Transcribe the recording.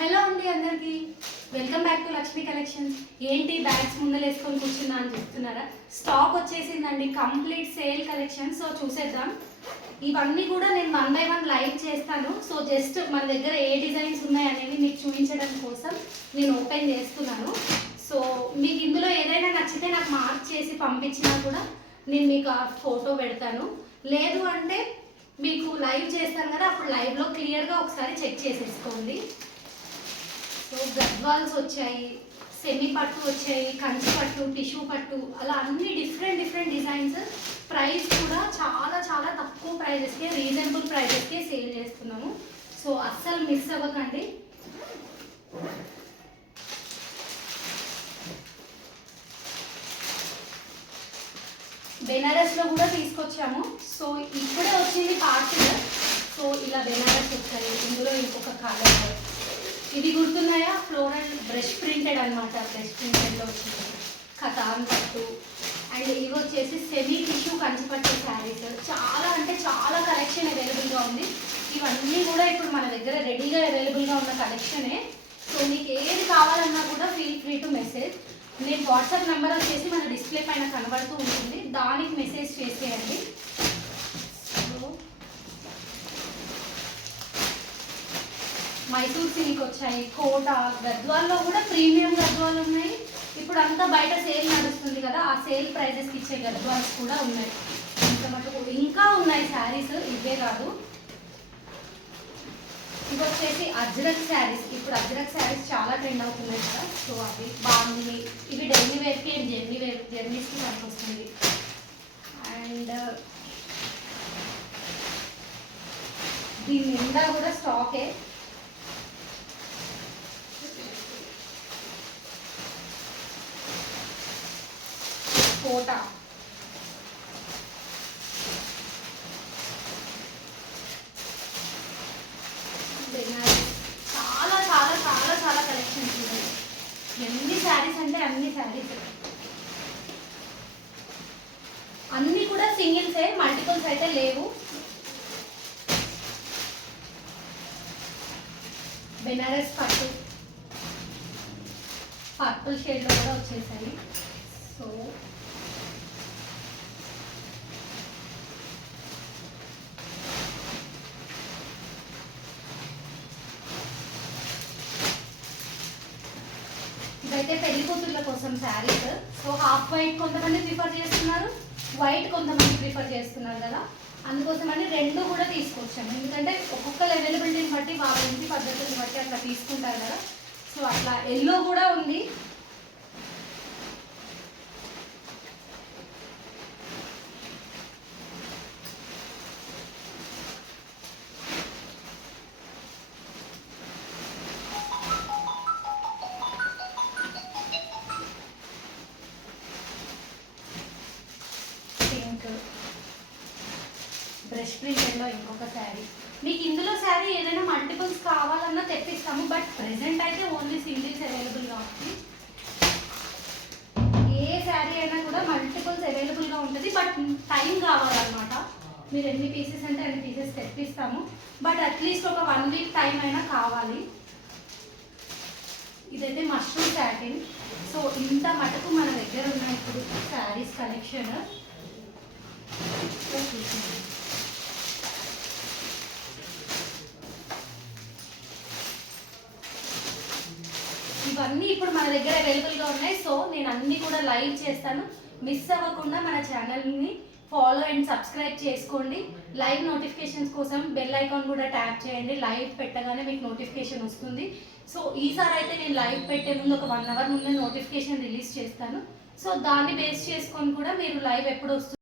Hello అండి అందరికీ welcome back to Lakshmi collections. ఏంటి బ్యాగ్స్ ముందర వేసుకొని కూర్చున్నా అని చెప్తున్నారా? స్టాక్ వచ్చేసిందండి, కంప్లీట్ సేల్ కలెక్షన్. సో చూసేద్దాం. ఇవన్నీ కూడా నేను 1 by 1 లైవ్ చేస్తాను. సో జస్ట్ మన దగ్గర ఏ డిజైన్స్ ఉన్నాయి అనేవి మీకు చూపించడం కోసం నేను ఓపెన్ చేస్తున్నాను. సో మీకు ఇందులో ఏదైనా నచ్చితే నాకు మార్క్ చేసి పంపించినా కూడా నేను మీకు ఆ ఫోటో పెడతాను. లేదు అంటే మీకు లైవ్ చేస్తాను కదా, అప్పుడు లైవ్లో క్లియర్గా ఒకసారి చెక్ చేసేసుకోండి. సో గద్వాల్స్ వచ్చాయి, సెమీ పట్టు వచ్చాయి, కంచి పట్టు, టిష్యూ పట్టు, అలా అన్ని డిఫరెంట్ డిజైన్స్. ప్రైస్ కూడా చాలా చాలా తక్కువ ప్రైజెస్కే, రీజనబుల్ ప్రైజెస్కే సేల్ చేస్తున్నాము. సో అస్సలు మిస్ అవ్వకండి. బెనారస్లో కూడా తీసుకొచ్చాము. సో ఇప్పుడే వచ్చింది పార్టీ. సో ఇలా బెనారస్ వచ్చాయి. ఇందులో ఇంకొక కలర్ ఇది గుర్తున్నాయా? ఫ్లోరల్ బ్రష్ ప్రింటెడ్ అనమాట. బ్రష్ ప్రింటెడ్లో వచ్చింది కథాన్ పట్టు. అండ్ ఇవి వచ్చేసి సెమీ టిష్యూ కంచిపట్టు శారీస్. చాలా అంటే చాలా కలెక్షన్ అవైలబుల్గా ఉంది. ఇవన్నీ కూడా ఇప్పుడు మన దగ్గర రెడీగా అవైలబుల్గా ఉన్న కలెక్షనే. సో మీకు ఏది కావాలన్నా కూడా ఫీల్ ఫ్రీ టు మెసేజ్. నేను వాట్సాప్ నెంబర్ వచ్చేసి మన డిస్ప్లే పైన కనబడుతూ ఉంటుంది, దానికి మెసేజ్ చేసేయండి. మైసూర్ సిల్క్ వచ్చాయి, కోట, గద్వాల్లో కూడా ప్రీమియం గద్వాలు ఉన్నాయి. ఇప్పుడు అంతా బయట సేల్ నడుస్తుంది కదా, ఆ సేల్ ప్రైజెస్కి ఇచ్చే గద్వాల్స్ కూడా ఉన్నాయి. ఇంకా ఉన్నాయి శారీస్, ఇవే కాదు. ఇవి వచ్చేసి అజ్రక్ శారీస్. ఇప్పుడు అజ్రక్ శారీస్ చాలా ట్రెండ్ అవుతున్నాయి కదా, సో అవి బాగుంది. ఇవి డైలీ వేర్కి అండ్ జర్నీస్కి పనికొస్తుంది. అండ్ దీని నిండా కూడా స్టాకే. కోట, చాలా చాలా చాలా చాలా కలెక్షన్స్ ఉన్నాయి. ఎన్ని శారీస్ అంటే అన్ని శారీస్, అన్నీ కూడా సింగిల్సే, మల్టిపుల్స్ అయితే లేవు. బెనారస్ పట్టు పర్పుల్ షేడ్లో కూడా వచ్చేసాయి. సో ఇవైతే పెళ్లి కూతుర్ల కోసం శారీస్. సో హాఫ్ వైట్ కొంతమంది ప్రిఫర్ చేస్తున్నారు, వైట్ కొంతమంది ప్రిఫర్ చేస్తున్నారు కదా, అందుకోసమని రెండు కూడా తీసుకొచ్చాము. ఎందుకంటే ఒక్కొక్కరు అవైలబిలిటీని బట్టి వాళ్ళ ఇంటి పద్ధతులను బట్టి అట్లా తీసుకుంటారు కదా. సో అట్లా ఎల్లో కూడా ఉంది. బ్రష్ ప్రింటెడ్లో ఇంకొక శారీ. మీకు ఇందులో శారీ ఏదైనా మల్టిపుల్స్ కావాలన్నా తెప్పిస్తాము, బట్ ప్రెసెంట్ అయితే ఓన్లీ సింగిల్స్ అవైలబుల్గా ఉంది. ఏ శారీ అయినా కూడా మల్టిపుల్స్ అవైలబుల్గా ఉంటుంది, బట్ టైం కావాలన్నమాట. మీరు ఎన్ని పీసెస్ అంటే అన్ని పీసెస్ తెప్పిస్తాము, బట్ అట్లీస్ట్ ఒక 1 వీక్ టైం అయినా కావాలి. ఇదైతే మష్రూమ్ శాటిన్. సో ఇంత మటుకు మన దగ్గర ఉన్న ఇప్పుడు శారీస్ కలెక్షన్. ఇవన్నీ ఇప్పుడు మన దగ్గర అవైలబుల్గా ఉన్నాయి. సో నేను అన్నీ కూడా లైవ్ చేస్తాను. మిస్ అవ్వకుండా మన ఛానల్ని ఫాలో అండ్ సబ్స్క్రైబ్ చేసుకోండి. లైవ్ నోటిఫికేషన్స్ కోసం బెల్ ఐకాన్ కూడా ట్యాప్ చేయండి. లైవ్ పెట్టగానే మీకు నోటిఫికేషన్ వస్తుంది. సో ఈసారి అయితే నేను లైవ్ పెట్టే ముందు ఒక 1 hour ముందే నోటిఫికేషన్ రిలీజ్ చేస్తాను. సో దాన్ని బేస్ చేసుకొని కూడా మీరు లైవ్ ఎప్పుడు వస్తుంది